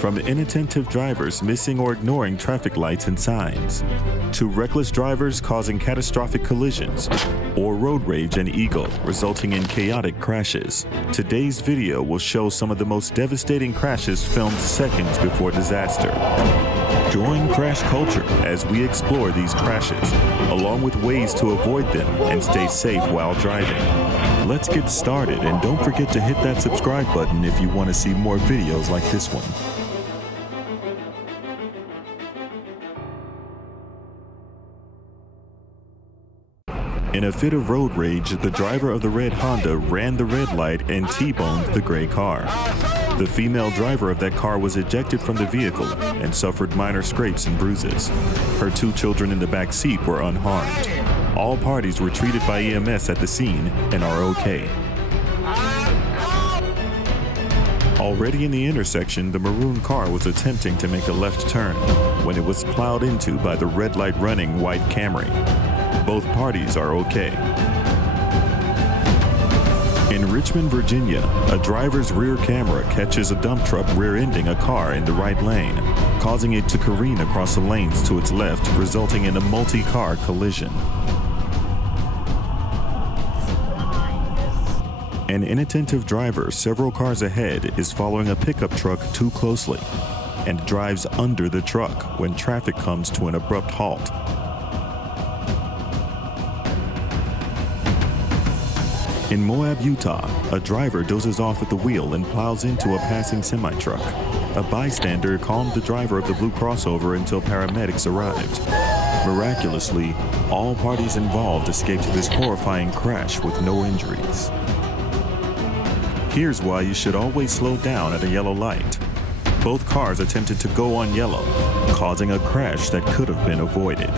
From inattentive drivers missing or ignoring traffic lights and signs, to reckless drivers causing catastrophic collisions, or road rage and ego resulting in chaotic crashes, today's video will show some of the most devastating crashes filmed seconds before disaster. Join Crash Culture as we explore these crashes, along with ways to avoid them and stay safe while driving. Let's get started, and don't forget to hit that subscribe button if you want to see more videos like this one. In a fit of road rage, the driver of the red Honda ran the red light and T-boned the gray car. The female driver of that car was ejected from the vehicle and suffered minor scrapes and bruises. Her 2 children in the back seat were unharmed. All parties were treated by EMS at the scene and are okay. Already in the intersection, the maroon car was attempting to make a left turn when it was plowed into by the red light running white Camry. Both parties are okay. In Richmond, Virginia, a driver's rear camera catches a dump truck rear-ending a car in the right lane, causing it to careen across the lanes to its left, resulting in a multi-car collision. An inattentive driver several cars ahead is following a pickup truck too closely and drives under the truck when traffic comes to an abrupt halt. In Moab, Utah, a driver dozes off at the wheel and plows into a passing semi-truck. A bystander calmed the driver of the blue crossover until paramedics arrived. Miraculously, all parties involved escaped this horrifying crash with no injuries. Here's why you should always slow down at a yellow light. Both cars attempted to go on yellow, causing a crash that could have been avoided.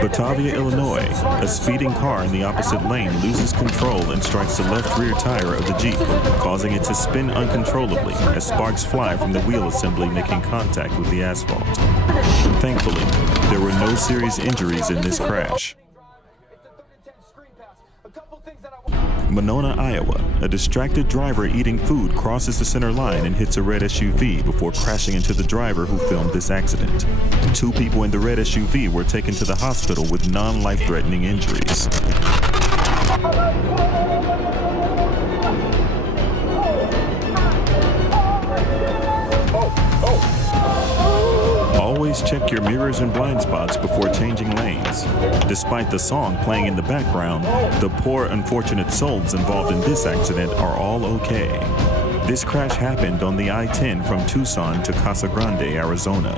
Batavia, Illinois, a speeding car in the opposite lane loses control and strikes the left rear tire of the Jeep, causing it to spin uncontrollably as sparks fly from the wheel assembly making contact with the asphalt. Thankfully, there were no serious injuries in this crash. Monona, Iowa, a distracted driver eating food crosses the center line and hits a red SUV before crashing into the driver who filmed this accident. 2 people in the red SUV were taken to the hospital with non-life-threatening injuries. Always check your mirrors and blind spots before changing lanes. Despite the song playing in the background, the poor unfortunate souls involved in this accident are all okay. This crash happened on the I-10 from Tucson to Casa Grande, Arizona.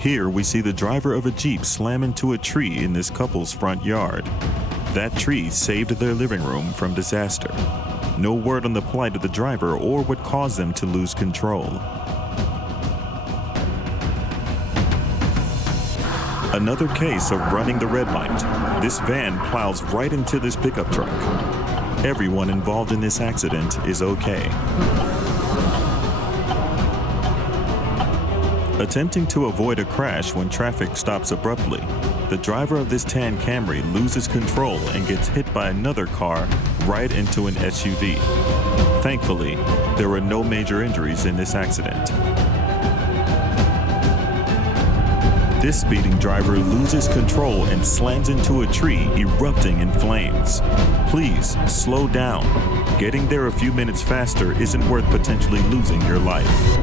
Here we see the driver of a Jeep slam into a tree in this couple's front yard. That tree saved their living room from disaster. No word on the plight of the driver or what caused them to lose control. Another case of running the red light. This van plows right into this pickup truck. Everyone involved in this accident is okay. Attempting to avoid a crash when traffic stops abruptly, the driver of this tan Camry loses control and gets hit by another car right into an SUV. Thankfully, there were no major injuries in this accident. This speeding driver loses control and slams into a tree, erupting in flames. Please, slow down. Getting there a few minutes faster isn't worth potentially losing your life.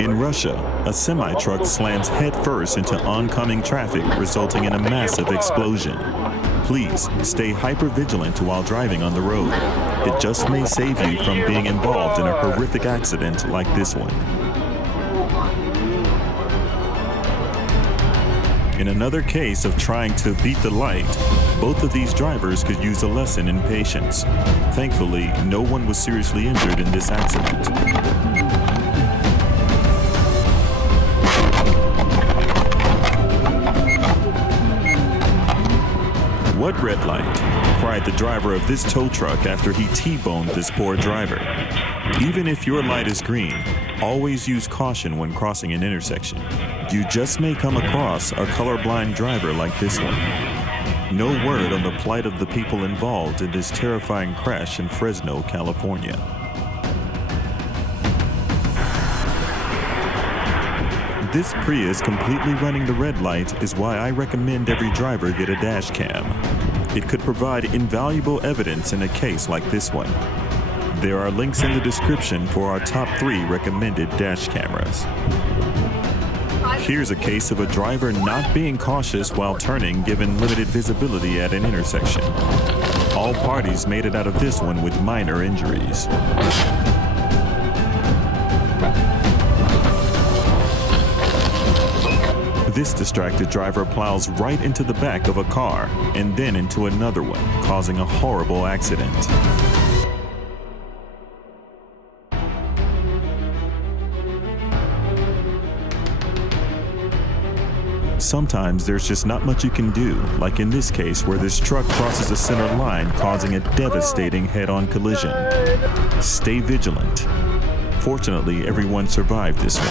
In Russia, a semi-truck slams headfirst into oncoming traffic, resulting in a massive explosion. Please stay hyper-vigilant while driving on the road. It just may save you from being involved in a horrific accident like this one. In another case of trying to beat the light, both of these drivers could use a lesson in patience. Thankfully, no one was seriously injured in this accident. What red light? Cried the driver of this tow truck after he T-boned this poor driver. Even if your light is green, always use caution when crossing an intersection. You just may come across a colorblind driver like this one. No word on the plight of the people involved in this terrifying crash in Fresno, California. This Prius completely running the red light is why I recommend every driver get a dash cam. It could provide invaluable evidence in a case like this one. There are links in the description for our top 3 recommended dash cameras. Here's a case of a driver not being cautious while turning given limited visibility at an intersection. All parties made it out of this one with minor injuries. This distracted driver plows right into the back of a car and then into another one, causing a horrible accident. Sometimes there's just not much you can do, like in this case where this truck crosses the center line, causing a devastating head-on collision. Stay vigilant. Fortunately, everyone survived this one.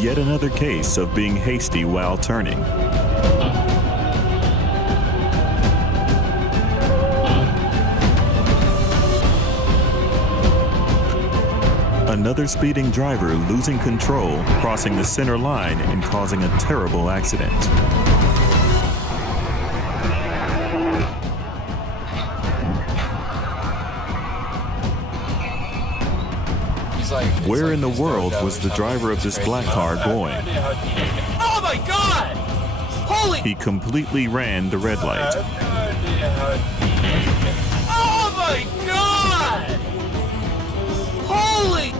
Yet another case of being hasty while turning. Another speeding driver losing control, crossing the center line and causing a terrible accident. Where in the world was the driver of this black car going? Oh my God! Holy! He completely ran the red light. Oh my God! Holy!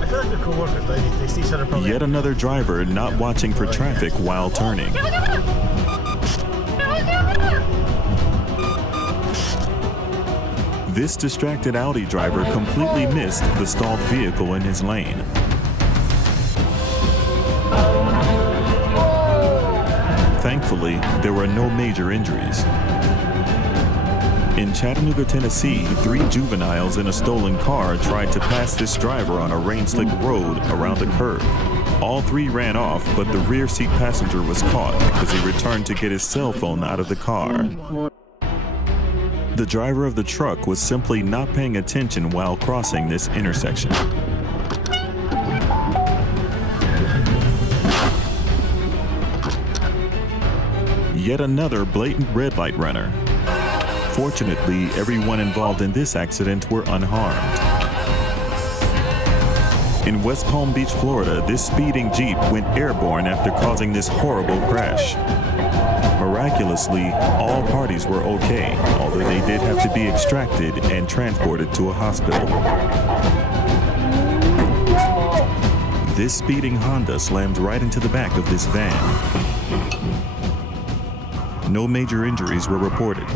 I feel like they're co-workers, they see each other probably. Yet another driver not watching for traffic while turning. This distracted Audi driver completely missed the stalled vehicle in his lane. Thankfully, there were no major injuries. In Chattanooga, Tennessee, 3 juveniles in a stolen car tried to pass this driver on a rain-slicked road around a curve. All 3 ran off, but the rear seat passenger was caught because he returned to get his cell phone out of the car. The driver of the truck was simply not paying attention while crossing this intersection. Yet another blatant red light runner. Fortunately, everyone involved in this accident were unharmed. In West Palm Beach, Florida, this speeding Jeep went airborne after causing this horrible crash. Miraculously, all parties were okay, although they did have to be extracted and transported to a hospital. This speeding Honda slammed right into the back of this van. No major injuries were reported.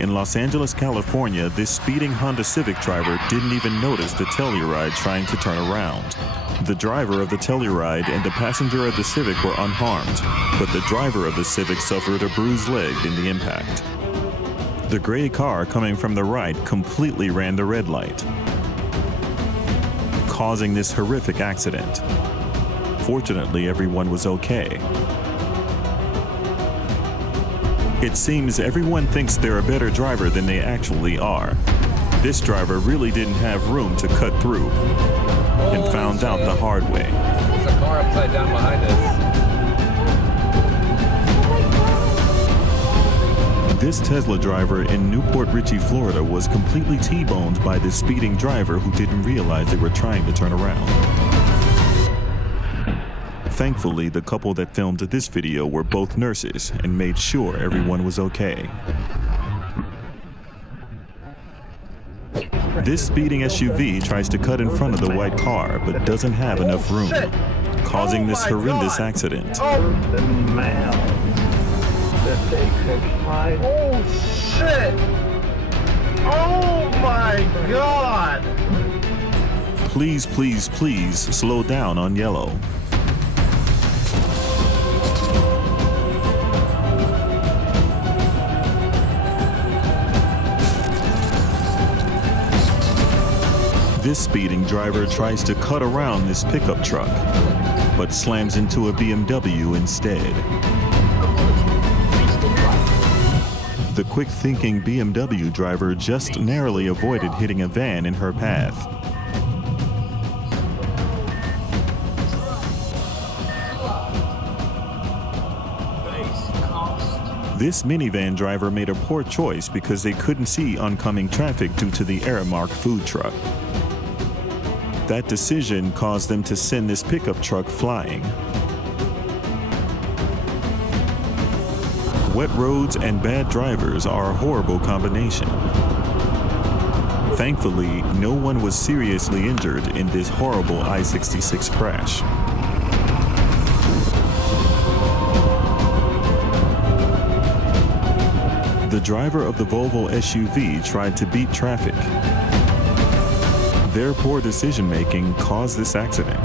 In Los Angeles, California, this speeding Honda Civic driver didn't even notice the Telluride trying to turn around. The driver of the Telluride and the passenger of the Civic were unharmed, but the driver of the Civic suffered a bruised leg in the impact. The gray car coming from the right completely ran the red light, causing this horrific accident. Fortunately, everyone was okay. It seems everyone thinks they're a better driver than they actually are. This driver really didn't have room to cut through and found out the hard way. There's a car upside down behind us. This Tesla driver in Newport Richey, Florida was completely T-boned by this speeding driver who didn't realize they were trying to turn around. Thankfully, the couple that filmed this video were both nurses and made sure everyone was okay. This speeding SUV tries to cut in front of the white car but doesn't have enough room, causing this horrendous accident. Oh, the mouth that they could fly. Oh, shit! Oh, my God! Please, please, please slow down on yellow. This speeding driver tries to cut around this pickup truck, but slams into a BMW instead. The quick-thinking BMW driver just narrowly avoided hitting a van in her path. This minivan driver made a poor choice because they couldn't see oncoming traffic due to the Aramark food truck. That decision caused them to send this pickup truck flying. Wet roads and bad drivers are a horrible combination. Thankfully, no one was seriously injured in this horrible I-66 crash. The driver of the Volvo SUV tried to beat traffic. Their poor decision-making caused this accident.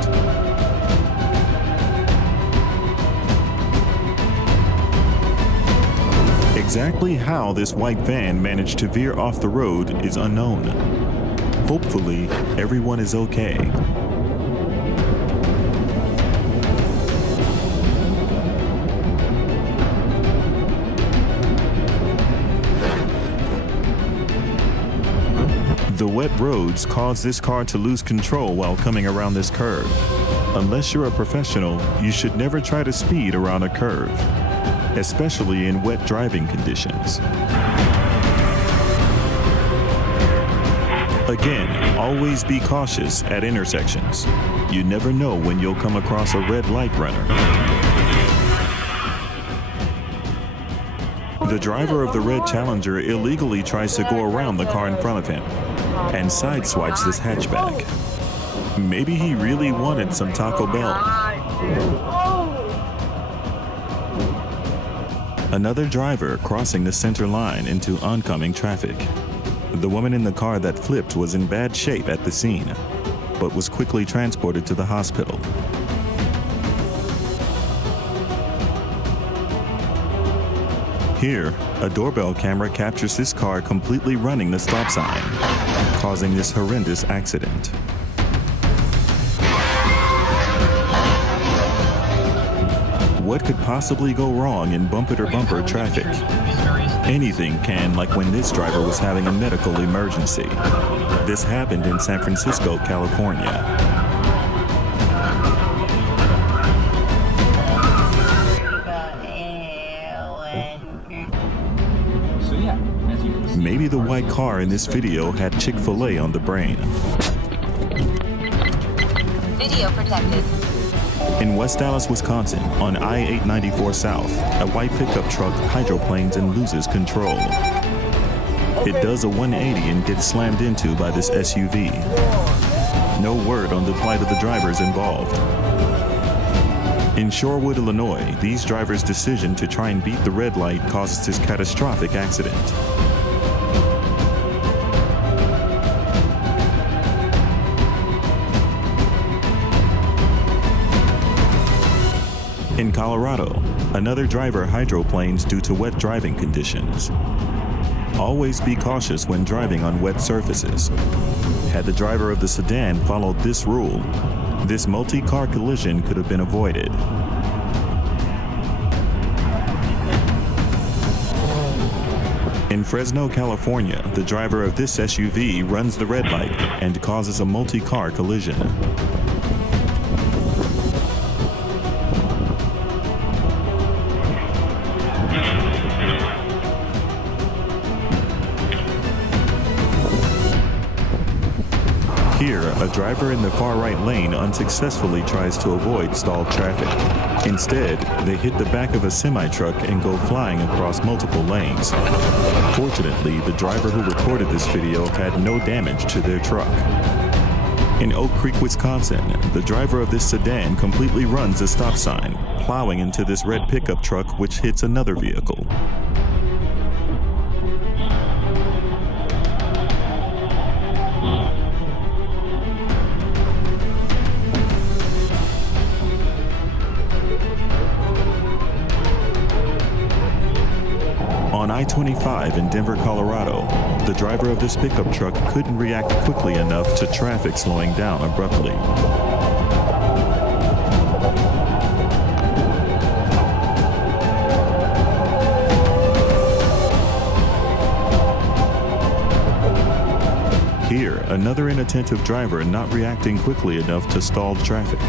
Exactly how this white van managed to veer off the road is unknown. Hopefully, everyone is okay. The wet roads caused this car to lose control while coming around this curve. Unless you're a professional, you should never try to speed around a curve, especially in wet driving conditions. Again, always be cautious at intersections. You never know when you'll come across a red light runner. The driver of the red Challenger illegally tries to go around the car in front of him and sideswipes this hatchback. Maybe he really wanted some Taco Bell. Another driver crossing the center line into oncoming traffic. The woman in the car that flipped was in bad shape at the scene, but was quickly transported to the hospital. Here, a doorbell camera captures this car completely running the stop sign, causing this horrendous accident. What could possibly go wrong in bumper-to-bumper traffic? Anything can, like when this driver was having a medical emergency. This happened in San Francisco, California. Maybe the white car in this video had Chick-fil-A on the brain. Video protected. In West Dallas, Wisconsin, on I-894 South, a white pickup truck hydroplanes and loses control. It does a 180 and gets slammed into by this SUV. No word on the plight of the drivers involved. In Shorewood, Illinois, these drivers' decision to try and beat the red light causes this catastrophic accident. In Colorado, another driver hydroplanes due to wet driving conditions. Always be cautious when driving on wet surfaces. Had the driver of the sedan followed this rule, this multi-car collision could have been avoided. In Fresno, California, the driver of this SUV runs the red light and causes a multi-car collision. Here, a driver in the far right lane unsuccessfully tries to avoid stalled traffic. Instead, they hit the back of a semi-truck and go flying across multiple lanes. Fortunately, the driver who recorded this video had no damage to their truck. In Oak Creek, Wisconsin, the driver of this sedan completely runs a stop sign, plowing into this red pickup truck which hits another vehicle. On I-20 I-95 in Denver, Colorado, the driver of this pickup truck couldn't react quickly enough to traffic slowing down abruptly. Here, another inattentive driver not reacting quickly enough to stall traffic.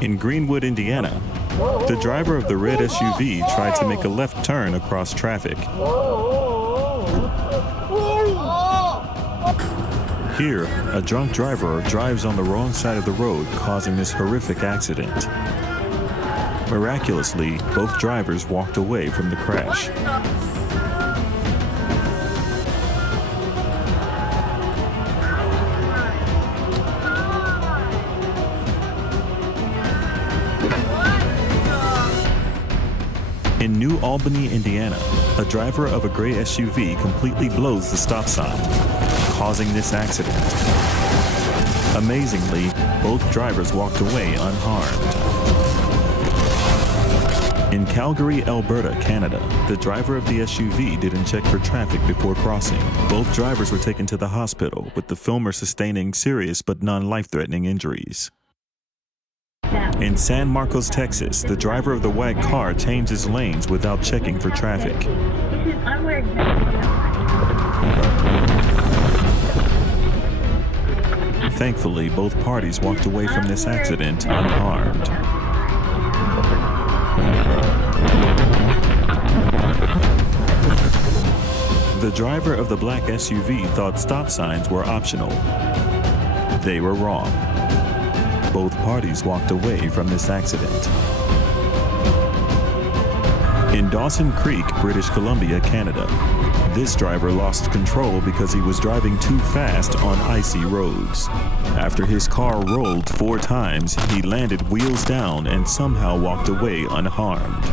In Greenwood, Indiana, the driver of the red SUV tried to make a left turn across traffic. Here, a drunk driver drives on the wrong side of the road, causing this horrific accident. Miraculously, both drivers walked away from the crash. In New Albany, Indiana, a driver of a gray SUV completely blows the stop sign, causing this accident. Amazingly, both drivers walked away unharmed. In Calgary, Alberta, Canada, the driver of the SUV didn't check for traffic before crossing. Both drivers were taken to the hospital, with the filmer sustaining serious but non-life-threatening injuries. In San Marcos, Texas, the driver of the white car changes lanes without checking for traffic. Thankfully, both parties walked away from this accident unharmed. The driver of the black SUV thought stop signs were optional. They were wrong. Both parties walked away from this accident. In Dawson Creek, British Columbia, Canada, this driver lost control because he was driving too fast on icy roads. After his car rolled 4 times, he landed wheels down and somehow walked away unharmed.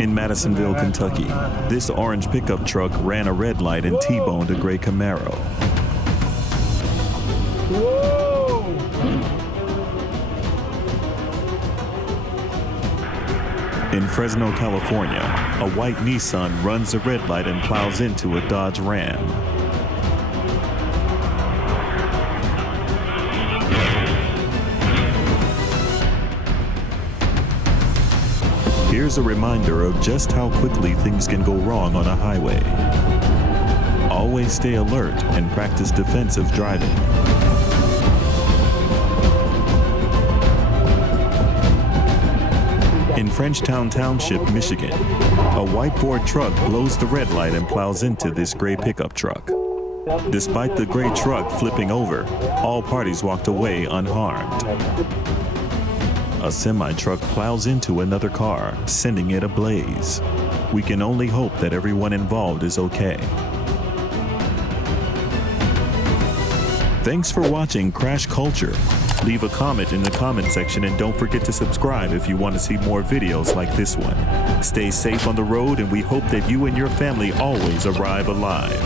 In Madisonville, Kentucky, this orange pickup truck ran a red light and T-boned a gray Camaro. In Fresno, California, a white Nissan runs a red light and plows into a Dodge Ram. Here's a reminder of just how quickly things can go wrong on a highway. Always stay alert and practice defensive driving. In Frenchtown Township, Michigan, a white Ford truck blows the red light and plows into this gray pickup truck. Despite the gray truck flipping over, all parties walked away unharmed. A semi-truck plows into another car, sending it ablaze. We can only hope that everyone involved is okay. Thanks for watching Crash Culture. Leave a comment in the comment section and don't forget to subscribe if you want to see more videos like this one. Stay safe on the road and we hope that you and your family always arrive alive.